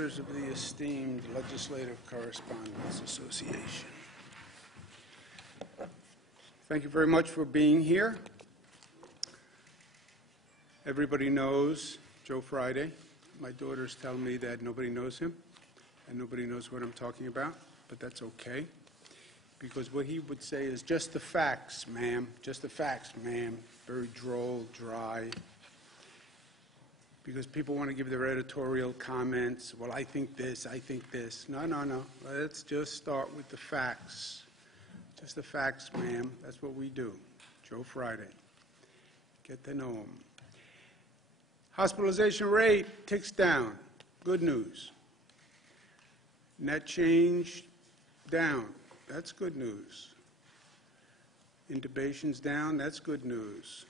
members of the esteemed Legislative Correspondence Association. Thank you very much for being here. Everybody knows Joe Friday. My daughters tell me that nobody knows him and nobody knows what I'm talking about, but that's okay, because what he would say is just the facts, ma'am, just the facts, ma'am. Very droll, dry, because people want to give their editorial comments. Well, I think this, I think this. No, no, no. Let's just start with the facts. Just the facts, ma'am. That's what we do. Joe Friday. Get to know him. Hospitalization rate ticks down. Good news. Net change down. That's good news. Intubations down. That's good news.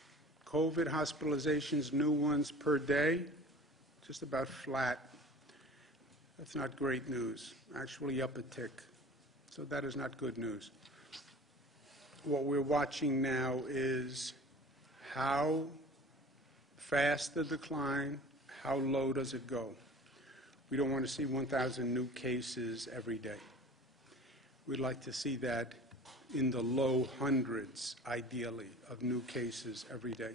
COVID hospitalizations, new ones per day, just about flat. That's not great news. Actually up a tick. So that is not good news. What we're watching now is how fast the decline, how low does it go. We don't want to see 1,000 new cases every day. We'd like to see that in the low hundreds, ideally, of new cases every day.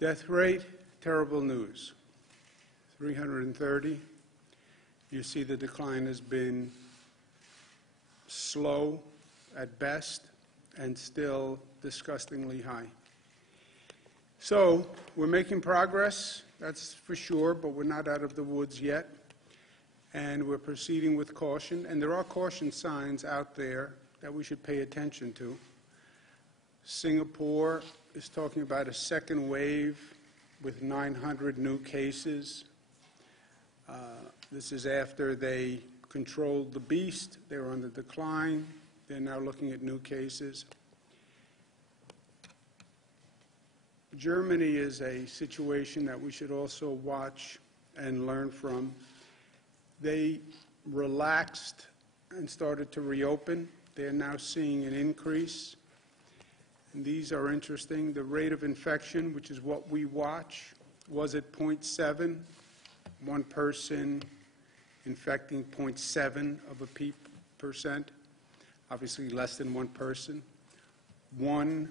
Death rate, terrible news. 330. You see the decline has been slow at best and still disgustingly high. So we're making progress, that's for sure, but we're not out of the woods yet. And we're proceeding with caution, and there are caution signs out there that we should pay attention to. Singapore is talking about a second wave with 900 new cases. This is after they controlled the beast. They were on the decline. They're now looking at new cases. Germany is a situation that we should also watch and learn from. They relaxed and started to reopen. They're now seeing an increase. And these are interesting. The rate of infection, which is what we watch, was at 0.7. One person infecting 0.7 of a percent. Obviously less than one person. 1%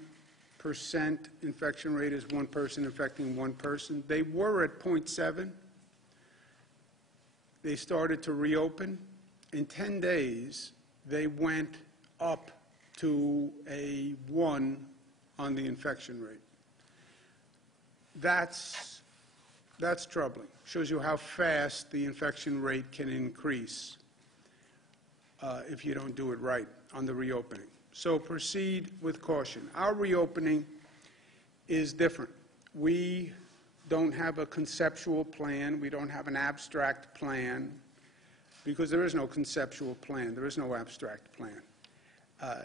infection rate is one person infecting one person. They were at 0.7. They started to reopen. In 10 days, they went up to a 1 on the infection rate. That's troubling. Shows you how fast the infection rate can increase if you don't do it right on the reopening. So proceed with caution. Our reopening is different. We don't have a conceptual plan. We don't have an abstract plan, because there is no conceptual plan. There is no abstract plan.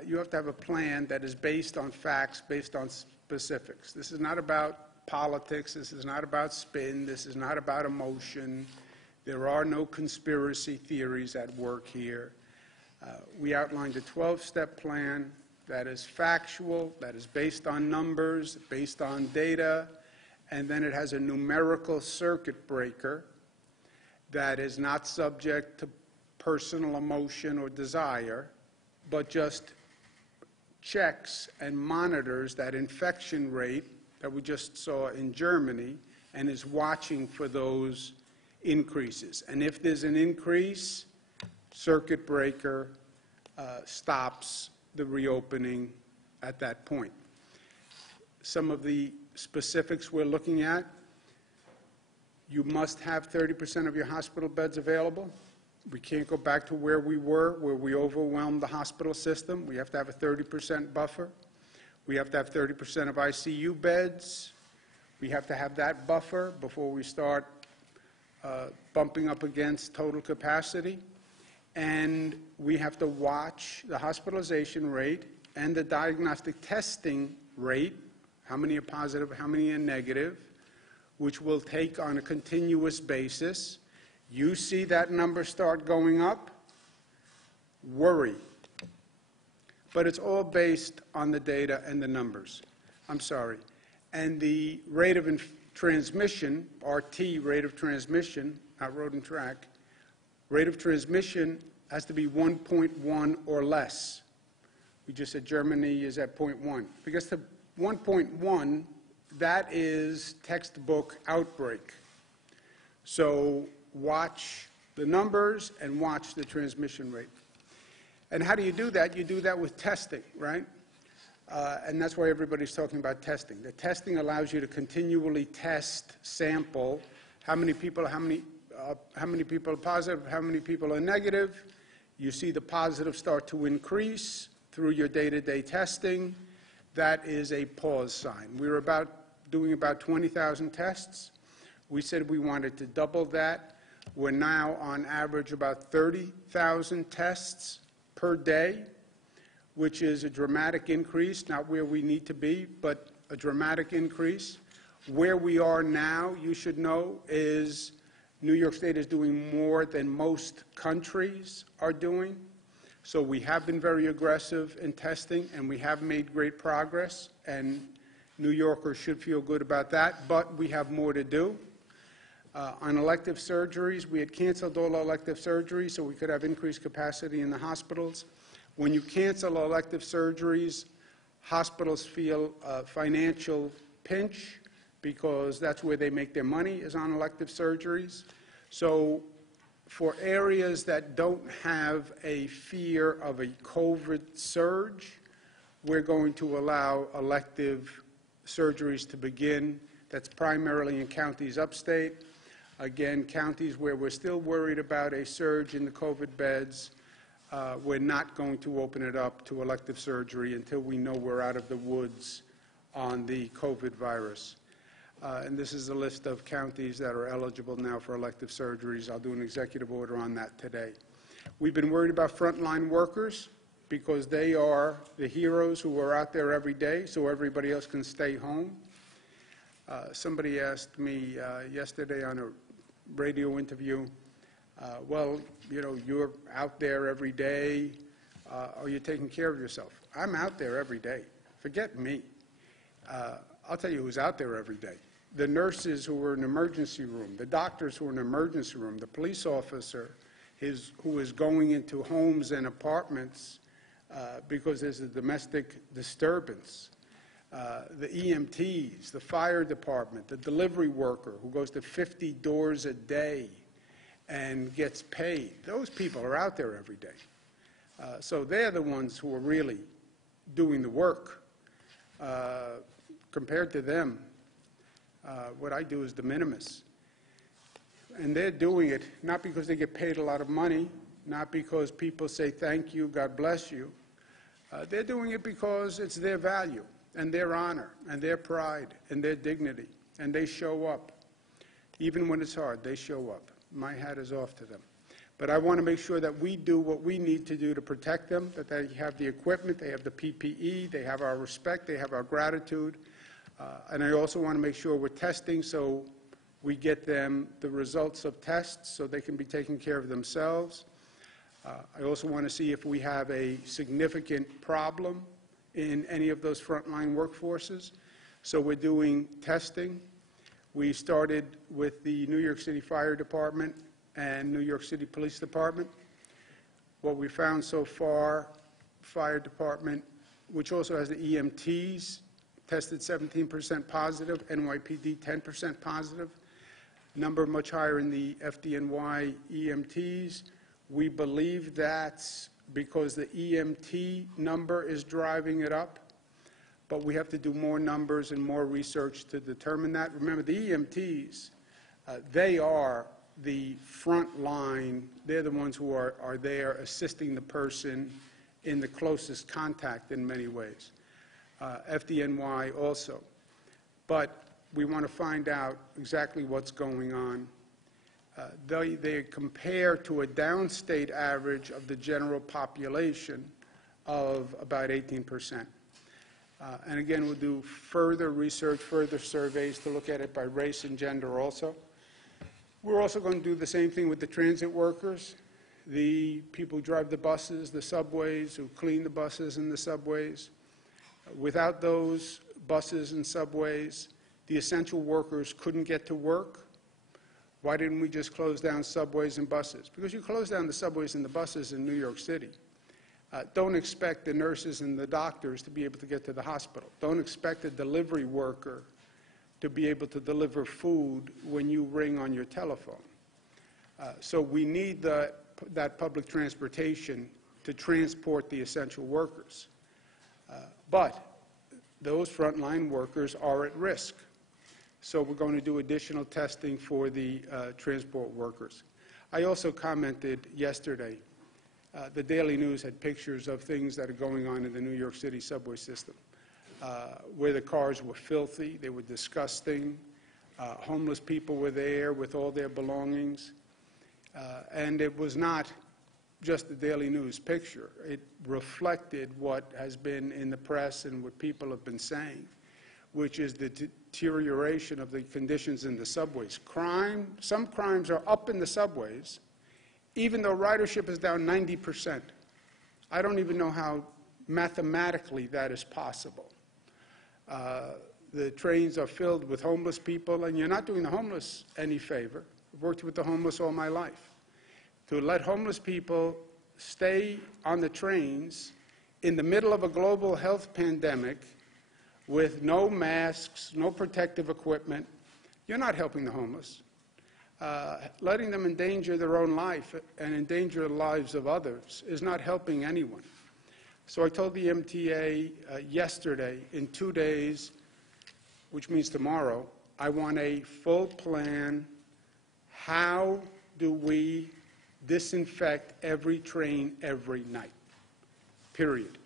You have to have a plan that is based on facts, based on specifics. This is not about politics. This is not about spin. This is not about emotion. There are no conspiracy theories at work here. We outlined a 12-step plan that is factual, that is based on numbers, based on data, and then it has a numerical circuit breaker that is not subject to personal emotion or desire, but just checks and monitors that infection rate that we just saw in Germany and is watching for those increases. And if there's an increase, circuit breaker stops the reopening at that point. Some of the specifics we're looking at: you must have 30% of your hospital beds available. We can't go back to where we were, where we overwhelmed the hospital system. We have to have a 30% buffer. We have to have 30% of ICU beds. We have to have that buffer before we start bumping up against total capacity. And we have to watch the hospitalization rate and the diagnostic testing rate, how many are positive, how many are negative, which we'll take on a continuous basis. You see that number start going up, worry. But it's all based on the data and the numbers. I'm sorry. And the rate of transmission, RT, rate of transmission, not road and track, rate of transmission has to be 1.1 or less. We just said Germany is at 0.1. Because the 1.1, that is textbook outbreak. So watch the numbers and watch the transmission rate. And how do you do that? You do that with testing, right? And that's why everybody's talking about testing. The testing allows you to continually test, sample, how many people are positive, how many people are negative. You see the positive start to increase through your day-to-day testing. That is a pause sign. We were doing about 20,000 tests. We said we wanted to double that. We're now on average about 30,000 tests per day, which is a dramatic increase, not where we need to be, but a dramatic increase. Where we are now, you should know, is New York State is doing more than most countries are doing. So we have been very aggressive in testing, and we have made great progress, and New Yorkers should feel good about that, but we have more to do. On elective surgeries, we had canceled all elective surgeries so we could have increased capacity in the hospitals. When you cancel elective surgeries, hospitals feel a financial pinch because that's where they make their money, is on elective surgeries. So for areas that don't have a fear of a COVID surge, we're going to allow elective surgeries to begin. That's primarily in counties upstate. Again, counties where we're still worried about a surge in the COVID beds, we're not going to open it up to elective surgery until we know we're out of the woods on the COVID virus. And this is a list of counties that are eligible now for elective surgeries. I'll do an executive order on that today. We've been worried about frontline workers because they are the heroes who are out there every day so everybody else can stay home. Somebody asked me yesterday on a radio interview, well, you know, you're out there every day. Are you taking care of yourself? I'm out there every day. Forget me. I'll tell you who's out there every day. The nurses who are in the emergency room, the doctors who are in the emergency room, the police officer who is going into homes and apartments because there's a domestic disturbance. The EMTs, the fire department, the delivery worker who goes to 50 doors a day and gets paid. Those people are out there every day. So they're the ones who are really doing the work. Compared to them, what I do is de minimis. And they're doing it not because they get paid a lot of money, not because people say thank you, God bless you. They're doing it because it's their value and their honor and their pride and their dignity, and they show up. Even when it's hard, they show up. My hat is off to them. But I want to make sure that we do what we need to do to protect them, that they have the equipment, they have the PPE, they have our respect, they have our gratitude. And I also want to make sure we're testing so we get them the results of tests so they can be taking care of themselves. I also want to see if we have a significant problem in any of those frontline workforces. So we're doing testing. We started with the New York City Fire Department and New York City Police Department. What we found so far, Fire Department, which also has the EMTs, tested 17% positive, NYPD 10% positive. Number much higher in the FDNY EMTs. We believe that's because the EMT number is driving it up, but we have to do more numbers and more research to determine that. Remember, the EMTs, they are the front line. They're the ones who are there assisting the person in the closest contact in many ways. FDNY also. But we want to find out exactly what's going on. They compare to a downstate average of the general population of about 18%. And again, we'll do further research, further surveys to look at it by race and gender also. We're also going to do the same thing with the transit workers, the people who drive the buses, the subways, who clean the buses and the subways. Without those buses and subways, the essential workers couldn't get to work. Why didn't we just close down subways and buses? Because you close down the subways and the buses in New York City. Don't expect the nurses and the doctors to be able to get to the hospital. Don't expect a delivery worker to be able to deliver food when you ring on your telephone. So we need that public transportation to transport the essential workers. But those frontline workers are at risk. So we're going to do additional testing for the transport workers. I also commented yesterday, the Daily News had pictures of things that are going on in the New York City subway system, where the cars were filthy, they were disgusting, homeless people were there with all their belongings, and it was not just the Daily News picture. It reflected what has been in the press and what people have been saying, which is the deterioration of the conditions in the subways. Some crimes are up in the subways, even though ridership is down 90%. I don't even know how mathematically that is possible. The trains are filled with homeless people, and you're not doing the homeless any favor. I've worked with the homeless all my life. To let homeless people stay on the trains in the middle of a global health pandemic with no masks, no protective equipment, you're not helping the homeless. Letting them endanger their own life and endanger the lives of others is not helping anyone. So I told the MTA yesterday, in 2 days, which means tomorrow, I want a full plan. How do we disinfect every train every night? Period.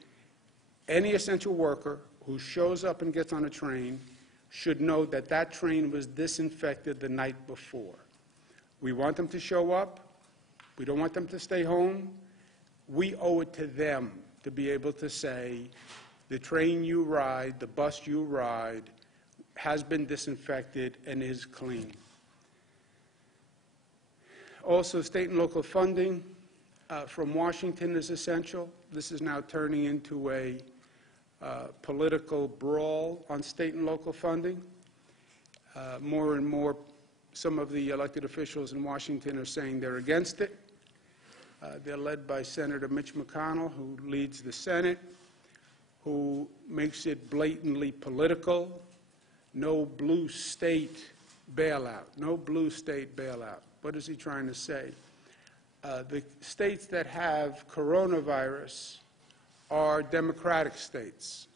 Any essential worker who shows up and gets on a train should know that that train was disinfected the night before. We want them to show up. We don't want them to stay home. We owe it to them to be able to say, the train you ride, the bus you ride, has been disinfected and is clean. Also, state and local funding from Washington is essential. This is now turning into a political brawl on state and local funding. More and more, some of the elected officials in Washington are saying they're against it. They're led by Senator Mitch McConnell, who leads the Senate, who makes it blatantly political. No blue state bailout. No blue state bailout. What is he trying to say? The states that have coronavirus are Democratic states.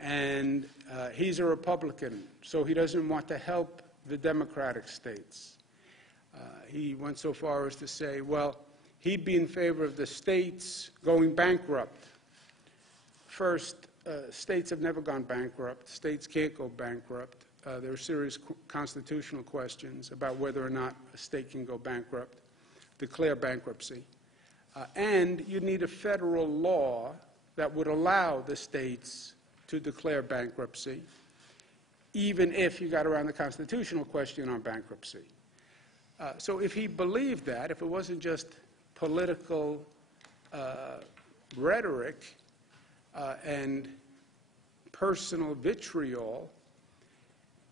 And he's a Republican, so he doesn't want to help the Democratic states. He went so far as to say, well, he'd be in favor of the states going bankrupt. First, states have never gone bankrupt. States can't go bankrupt. There are serious constitutional questions about whether or not a state can go bankrupt, declare bankruptcy. And you need a federal law that would allow the states to declare bankruptcy, even if you got around the constitutional question on bankruptcy. So if he believed that, if it wasn't just political rhetoric and personal vitriol,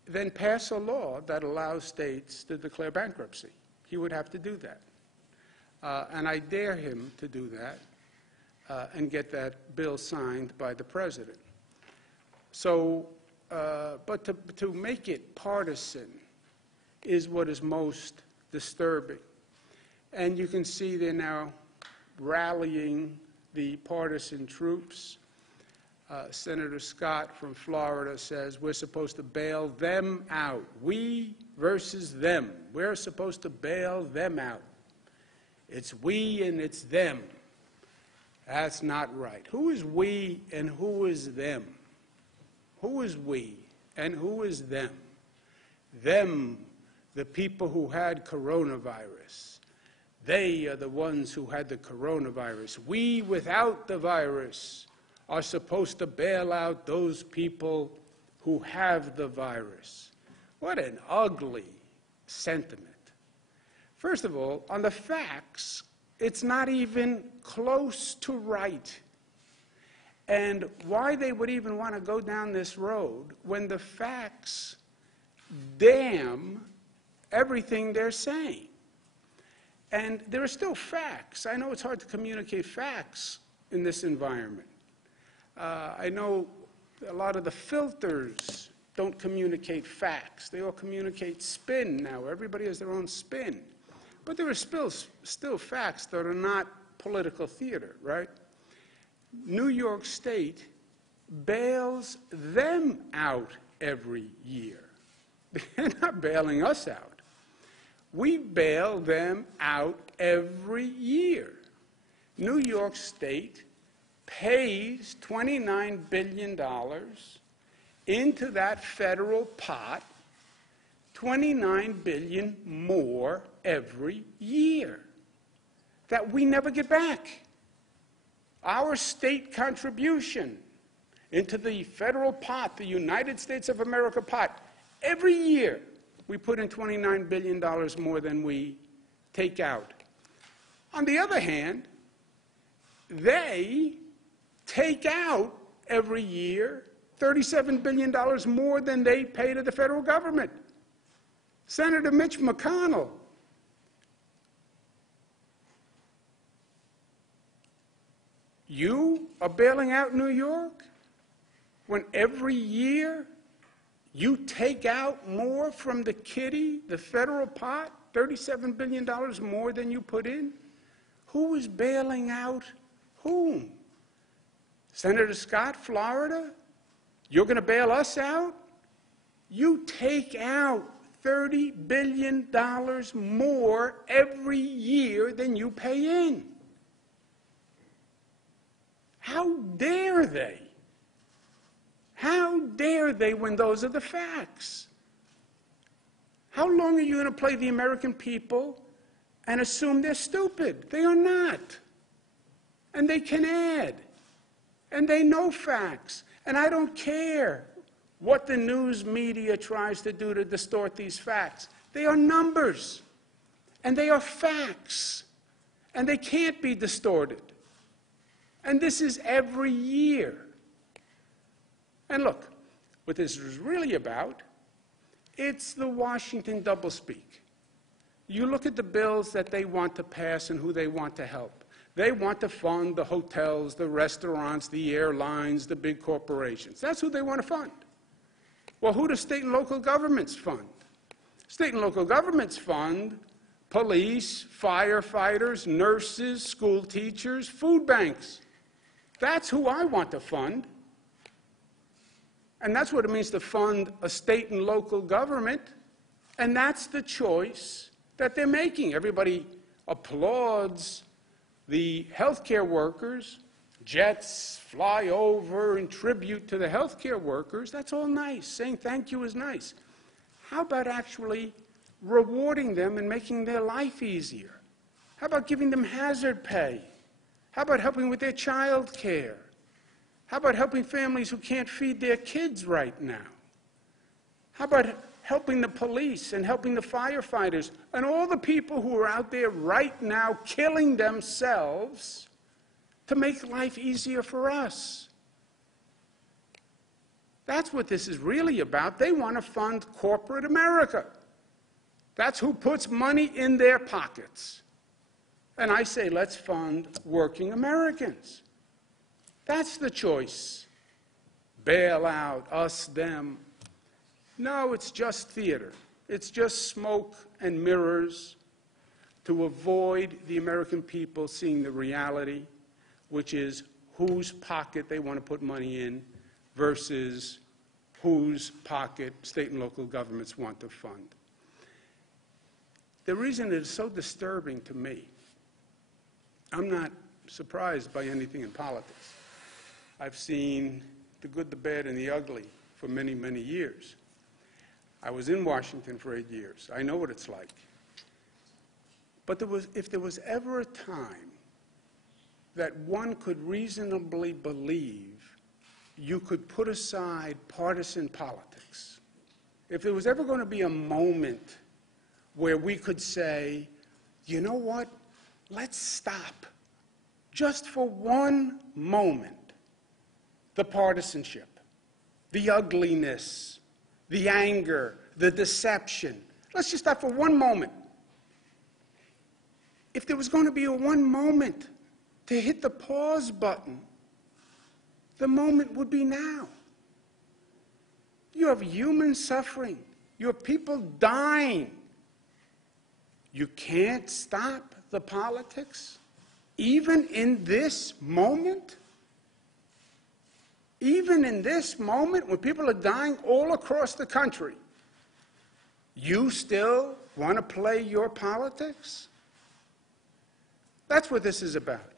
then pass a law that allows states to declare bankruptcy. He would have to do that. And I dare him to do that and get that bill signed by the president. So, but to make it partisan is what is most disturbing. And you can see they're now rallying the partisan troops. Senator Scott from Florida says we're supposed to bail them out. We versus them. We're supposed to bail them out. It's we and it's them. That's not right. Who is we and who is them? Who is we and who is them? Them, the people who had coronavirus. They are the ones who had the coronavirus. We, without the virus, are supposed to bail out those people who have the virus. What an ugly sentiment. First of all, on the facts, it's not even close to right. And why they would even want to go down this road when the facts damn everything they're saying. And there are still facts. I know it's hard to communicate facts in this environment. I know a lot of the filters don't communicate facts. They all communicate spin now. Everybody has their own spin. But there are still facts that are not political theater, right? New York State bails them out every year. They're not bailing us out. We bail them out every year. New York State pays $29 billion into that federal pot, $29 billion more every year that we never get back. Our state contribution into the federal pot, the United States of America pot, every year we put in $29 billion more than we take out. On the other hand, they take out every year $37 billion more than they pay to the federal government. Senator Mitch McConnell, you are bailing out New York when every year you take out more from the kitty, the federal pot, $37 billion more than you put in? Who is bailing out whom? Senator Scott, Florida? You're going to bail us out? You take out $30 billion more every year than you pay in. How dare they? How dare they when those are the facts? How long are you going to play the American people and assume they're stupid? They are not. And they can add. And they know facts. And I don't care what the news media tries to do to distort these facts. They are numbers. And they are facts. And they can't be distorted. And this is every year. And look, what this is really about, it's the Washington doublespeak. You look at the bills that they want to pass and who they want to help. They want to fund the hotels, the restaurants, the airlines, the big corporations. That's who they want to fund. Well, who do state and local governments fund? State and local governments fund police, firefighters, nurses, school teachers, food banks. That's who I want to fund. And that's what it means to fund a state and local government. And that's the choice that they're making. Everybody applauds the healthcare workers. Jets fly over in tribute to the healthcare workers. That's all nice. Saying thank you is nice. How about actually rewarding them and making their life easier? How about giving them hazard pay? How about helping with their child care? How about helping families who can't feed their kids right now? How about helping the police and helping the firefighters and all the people who are out there right now killing themselves to make life easier for us? That's what this is really about. They want to fund corporate America. That's who puts money in their pockets. And I say, let's fund working Americans. That's the choice. Bail out, us, them. No, it's just theater. It's just smoke and mirrors to avoid the American people seeing the reality, which is whose pocket they want to put money in versus whose pocket state and local governments want to fund. The reason it is so disturbing to me, I'm not surprised by anything in politics. I've seen the good, the bad, and the ugly for many, many years. I was in Washington for 8 years. I know what it's like. But if there was ever a time that one could reasonably believe you could put aside partisan politics, if there was ever going to be a moment where we could say, you know what, let's stop, just for one moment, the partisanship, the ugliness, the anger, the deception. Let's just stop for one moment. If there was going to be a one moment to hit the pause button, the moment would be now. You have human suffering. You have people dying. You can't stop the politics, even in this moment? Even in this moment, when people are dying all across the country, you still want to play your politics? That's what this is about.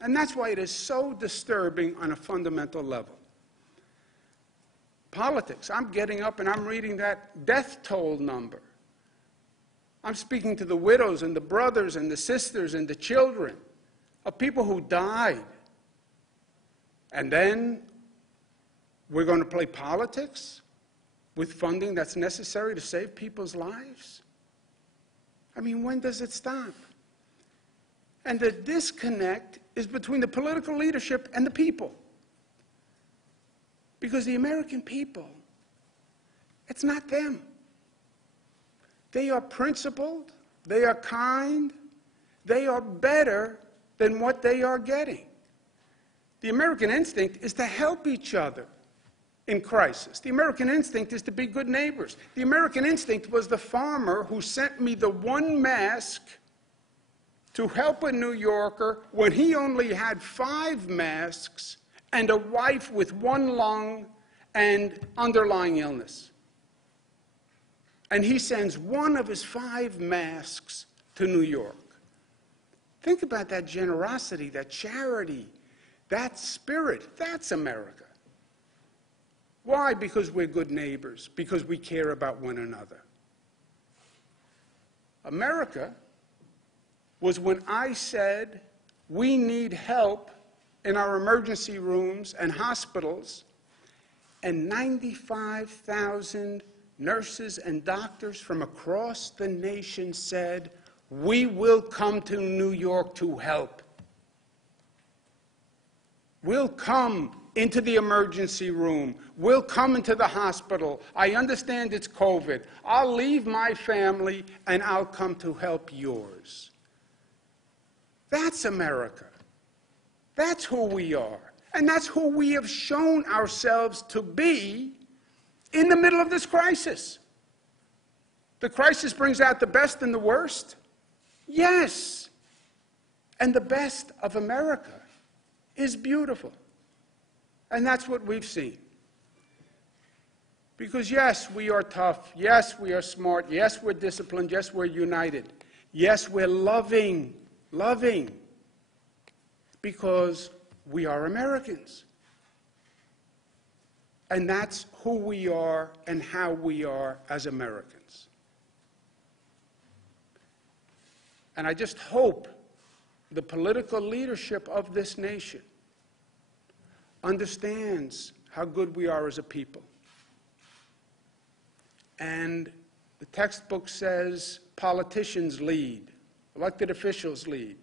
And that's why it is so disturbing on a fundamental level. Politics. I'm getting up and I'm reading that death toll number. I'm speaking to the widows and the brothers and the sisters and the children of people who died. And then we're going to play politics with funding that's necessary to save people's lives? I mean, when does it stop? And the disconnect is between the political leadership and the people. Because the American people, it's not them. They are principled, they are kind, they are better than what they are getting. The American instinct is to help each other in crisis. The American instinct is to be good neighbors. The American instinct was the farmer who sent me the one mask to help a New Yorker when he only had 5 masks and a wife with 1 lung and underlying illness. And he sends 1 of his 5 masks to New York. Think about that generosity, that charity, that spirit. That's America. Why? Because we're good neighbors, because we care about one another. America was when I said we need help in our emergency rooms and hospitals, and 95,000 nurses and doctors from across the nation said, we will come to New York to help. We'll come into the emergency room. We'll come into the hospital. I understand it's COVID. I'll leave my family and I'll come to help yours. That's America. That's who we are. And that's who we have shown ourselves to be in the middle of this crisis. The crisis brings out the best and the worst. Yes. And the best of America is beautiful. And that's what we've seen. Because yes, we are tough. Yes, we are smart. Yes, we're disciplined. Yes, we're united. Yes, we're loving. Loving. Because we are Americans. And that's who we are and how we are as Americans. And I just hope the political leadership of this nation understands how good we are as a people. And the textbook says politicians lead, elected officials lead.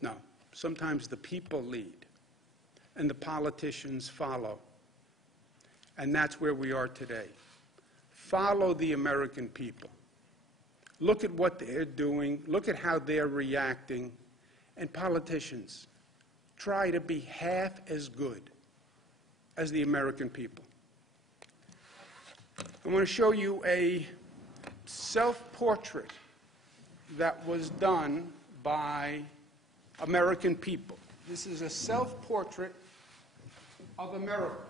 No, sometimes the people lead, and the politicians follow. And that's where we are today. Follow the American people. Look at what they're doing. Look at how they're reacting. And politicians, try to be half as good as the American people. I want to show you a self-portrait that was done by American people. This is a self-portrait of America.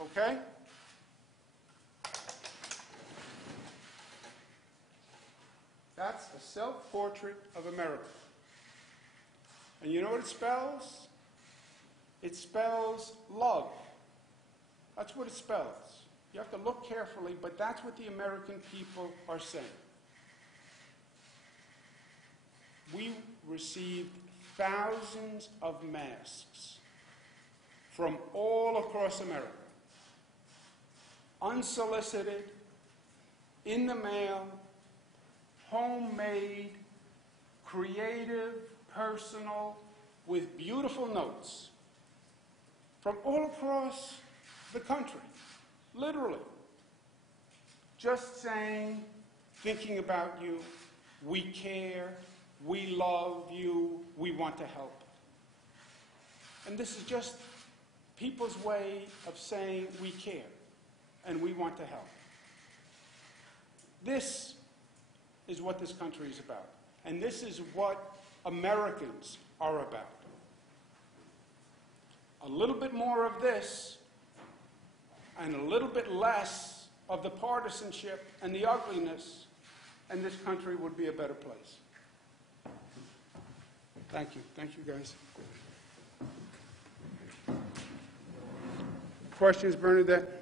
Okay? That's a self-portrait of America. And you know what it spells? It spells love. That's what it spells. You have to look carefully, but that's what the American people are saying. We received thousands of masks from all across America, unsolicited, in the mail, homemade, creative, personal, with beautiful notes from all across the country, literally, just saying, thinking about you, we care, we love you, we want to help. And this is just people's way of saying we care and we want to help. This is what this country is about. And this is what Americans are about. A little bit more of this and a little bit less of the partisanship and the ugliness, and this country would be a better place. Thank you. Thank you, guys. Questions, Bernadette?